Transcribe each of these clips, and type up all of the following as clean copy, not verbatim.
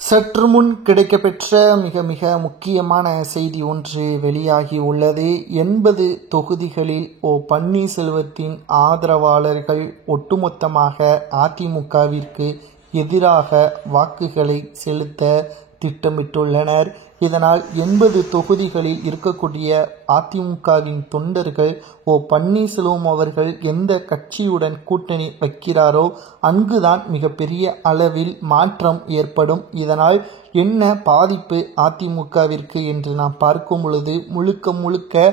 சற்று முன் கிடைக்கப்பெற்ற மிக மிக முக்கியமான செய்தி ஒன்று வெளியாகி உள்ளது. 80 தொகுதிகளில் பன்னீர்செல்வத்தின் ஆதரவாளர்கள் ஒட்டுமொத்தமாக அதிமுகவிற்கு எதிராக வாக்குகளை செலுத்த திட்டமிட்டுள்ளனர். இதனால் 80 தொகுதிகளில் இருக்கக்கூடிய அதிமுகவின் தொண்டர்கள் பன்னீர்செல்வம் அவர்கள் எந்த கட்சியுடன் கூட்டணி வைக்கிறாரோ அங்குதான் மிகப்பெரிய அளவில் மாற்றம் ஏற்படும். இதனால் என்ன பாதிப்பு அதிமுகவிற்கு என்று நாம் பார்க்கும் பொழுது முழுக்க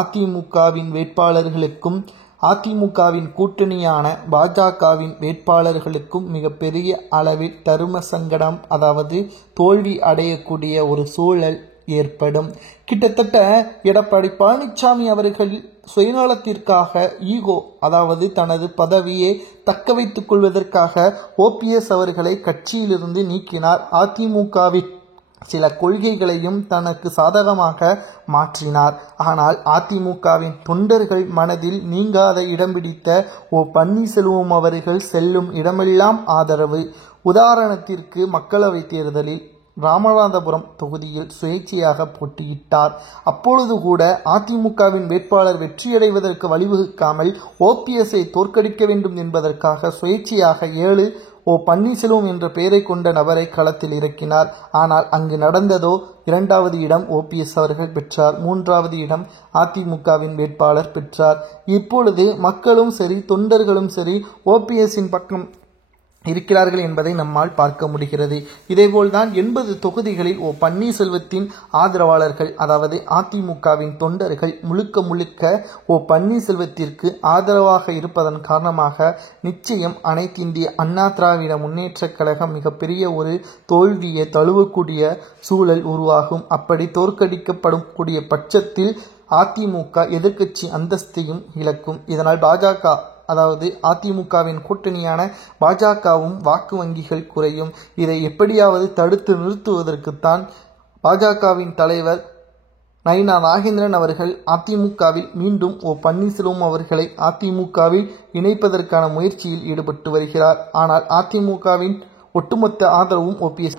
அதிமுகவின் வேட்பாளர்களுக்கும் அதிமுகவின் கூட்டணியான பாஜகவின் வேட்பாளர்களுக்கும் மிகப்பெரிய அளவில் தர்ம சங்கடம், அதாவது தோல்வி அடையக்கூடிய ஒரு சூழல் ஏற்படும். கிட்டத்தட்ட எடப்பாடி பழனிசாமி அவர்கள் சுயநலத்திற்காக அதாவது தனது பதவியை தக்க வைத்துக் கொள்வதற்காக OPS அவர்களை கட்சியிலிருந்து நீக்கினார். அதிமுகவின் சில கொள்கைகளையும் தனக்கு சாதகமாக மாற்றினார். ஆனால் அதிமுகவின் தொண்டர்கள் மனதில் நீங்காத இடம் பிடித்த பன்னீர்செல்வம் அவர்கள் செல்லும் இடமெல்லாம் ஆதரவு. உதாரணத்திற்கு மக்களவை தேர்தலில் ராமநாதபுரம் தொகுதியில் சுயேட்சையாக போட்டியிட்டார். அப்பொழுது கூட அதிமுகவின் வேட்பாளர் வெற்றியடைவதற்கு வழிவகுக்காமல் OPSஐ தோற்கடிக்க வேண்டும் என்பதற்காக சுயேட்சையாக 7 பன்னீர்செல்வம் என்ற பெயரை கொண்ட நபரை களத்தில் இறக்கினார். ஆனால் அங்கு நடந்ததோ 2வது இடம் OPS அவர்கள் பெற்றார், 3வது இடம் அதிமுகவின் வேட்பாளர் பெற்றார். இப்பொழுது மக்களும் சரி தொண்டர்களும் சரி OPSஇன் பக்கம் இருக்கிறார்கள் என்பதை நம்மால் பார்க்க முடிகிறது. இதேபோல்தான் 80 தொகுதிகளில் பன்னீர்செல்வத்தின் ஆதரவாளர்கள், அதாவது அதிமுகவின் தொண்டர்கள் முழுக்க பன்னீர்செல்வத்திற்கு ஆதரவாக இருப்பதன் காரணமாக நிச்சயம் அனைத்து இந்திய அண்ணா திராவிட முன்னேற்ற கழகம் மிகப்பெரிய ஒரு தோல்வியை தழுவக்கூடிய சூழல் உருவாகும். அப்படி தோற்கடிக்கப்படும் கூடிய பட்சத்தில் அதிமுக எதிர்க்கட்சி அந்தஸ்தையும் இழக்கும். இதனால் அதாவது அதிமுகவின் கூட்டணியான பாஜகவும் வாக்கு வங்கிகள் குறையும். இதை எப்படியாவது தடுத்து நிறுத்துவதற்குத்தான் பாஜகவின் தலைவர் நயினா நாகேந்திரன் அவர்கள் அதிமுகவில் மீண்டும் பன்னீர்செல்வம் அவர்களை அதிமுகவில் இணைப்பதற்கான முயற்சியில் ஈடுபட்டு வருகிறார். ஆனால் அதிமுகவின் ஒட்டுமொத்த ஆதரவும் OPS